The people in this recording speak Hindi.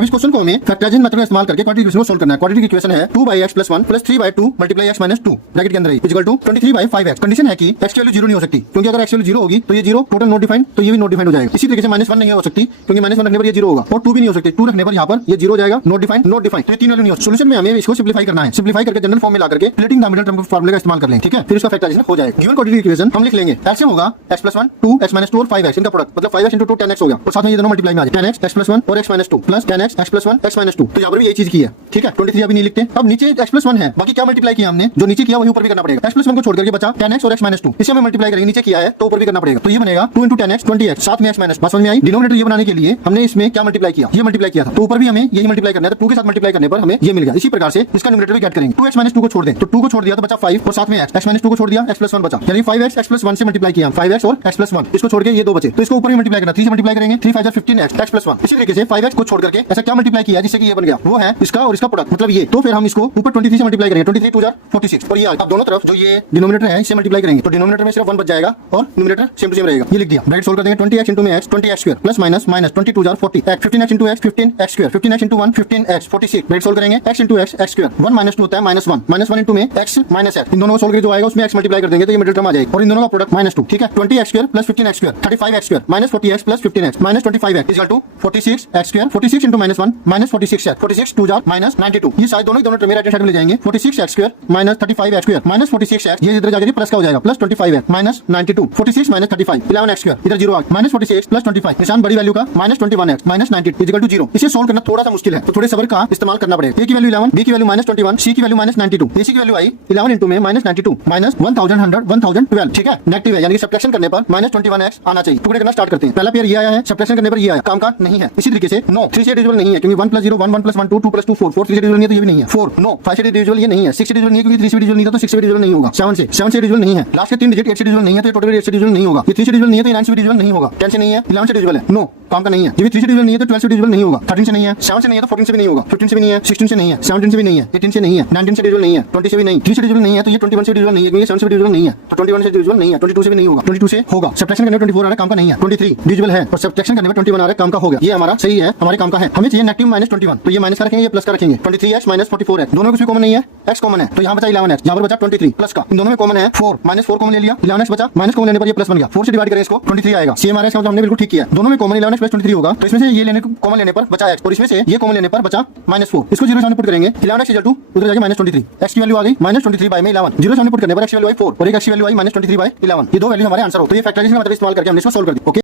अब इस क्वेश्चन को हमें फैक्टराइजेशन मेथड का इस्तेमाल करके क्वाड्रेटिक इक्वेशन को सोल्व करना है। क्वाड्रेटिक इक्वेशन है 2x+1 + 3/2 × x - 2 ब्रैकेट के अंदर इक्वल टू 23/5x। कंडीशन है कि x की वैल्यू 0 नहीं हो सकती, क्योंकि अगर x की वैल्यू 0 होगी तो ये 0 टोटल नॉट डिफाइंड, तो ये भी नॉट डिफाइंड हो जाएगा। इसी तरीके से -1 नहीं हो सकती, क्योंकि -1 रखने पर ये 0 होगा, और 2 भी नहीं हो सकती, 2 रखने पर यहाँ पर ये 0 हो जाएगा, नॉट डिफाइंड नॉट डिफाइंड। तो ये 3 वैल्यू नहीं हो। सॉल्यूशन में हमें इसको सिंपलीफाई करना है। सिंपलीफाई करके जनरल फॉर्म में ला करके रिलेटिंग द मिडिल टर्म फार्मूले का इस्तेमाल कर लें, ठीक है। फिर इसका फैक्टराइजेशन हो जाएगा। गिवन क्वाड्रेटिक इक्वेशन हम लिख लेंगे, ऐसे होगा x+1 2x - 2 और 5x, इनका प्रोडक्ट मतलब 5x × 2 10x हो गया, और साथ में ये दोनों मल्टीप्लाई में आ जाए 10x x+1 और x - 2 plus 10x x+1 x - 2। तो यहाँ पर भी यही चीज की है, ठीक है। 23 अभी नहीं लिखते। अब नीचे x+1 है, बाकी क्या मल्टीप्लाई किया हमने, जो नीचे किया वही ऊपर भी करना पड़ेगा। x+1 को छोड़ करके बचा 10x और x - 2, इसे हमें मल्टीप्लाई करेंगे, नीचे किया है तो ऊपर भी करना पड़ेगा। तो ये बनेगा 2 × 10x 20x, साथ में x - समझ में आई। डिनोमिनेटर ये बनाने के लिए हमने इसमें क्या मल्टीप्लाई किया, ये मल्टीप्लाई किया था, तो ऊपर भी हमें यही मल्टीप्लाई करना है, तो 2 के साथ मल्टीप्लाई करने पर हमें ये मिल गया। इसी प्रकार से इसका न्यूमरेटर भी गेट करेंगे। 2x - 2 को छोड़ दें, तो 2 को छोड़ दिया तो बचा 5 और साथ में x - 2 को छोड़ दिया x+1 बचा, यानी 5x x+1 से मल्टीप्लाई किया 5x और x+1, इसको छोड़ के ये 2 बचे, तो इसको ऊपर भी मल्टीप्लाई करना, 3 से मल्टीप्लाई करेंगे, 3 5 15x x+1। इसी तरीके से 5x को छोड़ करके ऐसा क्या मल्टीप्लाई किया जिससे कि ये बन गया, वो है इसका और इसका प्रोडक्ट, मतलब ये। तो फिर हम इसको ऊपर 23 से मल्टीप्लाई करेंगे, 23 2 46, और ये अब दोनों तरफ जो ये डिनोमिनेटर है इससे मल्टीप्लाई करेंगे, तो डिनोमिनेटर में सिर्फ 1 बच जाएगा और न्यूमरेटर सेम टू सेम रहेगा। ये लिख दिया, ब्रैकेट सोल्व कर देंगे, 20x × x 20x² plus minus 20 2 40 15x × x 15x², 15x × 1 15x 46। Bracket solve करेंगे, x × x x², 1 - 2 होता है -1, -1 × में x - x, इन दोनों को सोल्व करके जो आएगा उसमें x मल्टीप्लाई कर देंगे तो ये मिडिल टर्म आ जाएगा, और इन दोनों का प्रोडक्ट -2, ठीक है। 20x² plus 15x² 35x² -40x plus 15x -25x equal to 46x², 46 × -1 -46x, 46 2 -92। ये सारे दोनों टर्म राइट हैंड साइड में ले जाएंगे, 46x² -35x² -46x, ये इधर जाकर प्लस का हो जाएगा, प्लस 25x -92, 46 -35 11x², इधर 0 आ गया, -46 प्लस 25, निशान बड़ी वैल्यू का -21x -90 इक्वल टू 0। इसे सोल्व करना थोड़ा सा मुश्किल है, तो थोड़े सब्र का इस्तेमाल करना पड़ेगा। a की वैल्यू 11, b की वैल्यू -21, c की वैल्यू -92, ac की वैल्यू आई 11 × में -92 -1100 1012, ठीक है। नेगेटिव है, यानी कि सब्ट्रैक्शन करने पर -21x आना चाहिए। टुकड़े करना स्टार्ट करते हैं। पहला पेयर ये आया है, सब्ट्रैक्शन करने पर ये आया, काम का नहीं है। इसी तरीके से नो 3 से डिविजिबल नहीं है, क्योंकि 1 + 0 1 1 + 1 2 2 + 2 4 4 3 से डिविजिबल नहीं है, तो ये भी नहीं है। 4 नो 5 से डिविजिबल ये नहीं है, 6 से डिविजिबल नहीं है, क्योंकि 3 से डिविजिबल नहीं था तो 6 से डिविजिबल नहीं होगा। 7 से डिविजिबल नहीं है, लास्ट के 3 डिजिट 8 से डिविजिबल नहीं है, तो टोटल 8 से डिविजिबल नहीं होगा। ये 3 से डिविजिबल नहीं है तो 9 से डिविजिबल नहीं होगा। 10 से नहीं है, 11 से डिविजिबल है, नो काम का नहीं है। ये भी 3 से डिविजिबल नहीं है तो 12 से डिविजिबल नहीं होगा। 13 से नहीं है, 7 से नहीं है तो 14 से भी नहीं होगा, 15 से भी नहीं है, 16 से नहीं है, 17 से भी नहीं है, 18 से नहीं है, 19 से डिविजिबल नहीं है, 20 से भी नहीं, 3 से डिविजिबल नहीं है तो ये 21 से डिविजिबल नहीं है, क्योंकि 7 से डिविजिबल नहीं है, तो 21 से डिविजिबल नहीं है, 22 से भी नहीं होगा, 22 से होगा। सब्ट्रैक्शन करने पर 24 आ रहा है, काम का नहीं है। 23 डिविजिबल है और सब्ट्रैक्शन करने पर 21 आ रहा है, काम का हो गया। ये हमारा सही है, हमारे काम का है। हमें चाहिए नेगेटिव -21, तो ये माइनस का रखेंगे, ये प्लस का रखेंगे। 23x - 44x, दोनों कुछ भी कॉमन नहीं है, x कॉमन है, तो यहाँ बचा 11x, यहाँ पर बचा 23 प्लस का, इन दोनों में कॉमन है 4 -4 कॉमन ले लिया, 11x बचा, माइनस कॉमन लेने पर ये प्लस बन गया, 4 से डिवाइड करें इसको 23 आएगा। सेम आ रहा है, इसका हमने बिल्कुल ठीक किया। दोनों में कॉमन 11x प्लस 23 होगा, तो इसमें से ये लेने कॉमन लेने पर बचा x, और इसमें से ये कॉमन लेने पर बचा -4, इसको 0 सामने पुट करेंगे, 11x = 2 उधर जाके -23, x की वैल्यू आ गई -23/11, 0 सामने पुट करने पर x की वैल्यू आई 4 और एक x की वैल्यू आई -23/11। ये दो वैल्यू हमारे आंसर हो, तो ये फैक्टराइजेशन का मतलब इस्तेमाल करके हमने इसको सोल्व कर दिया। ओके।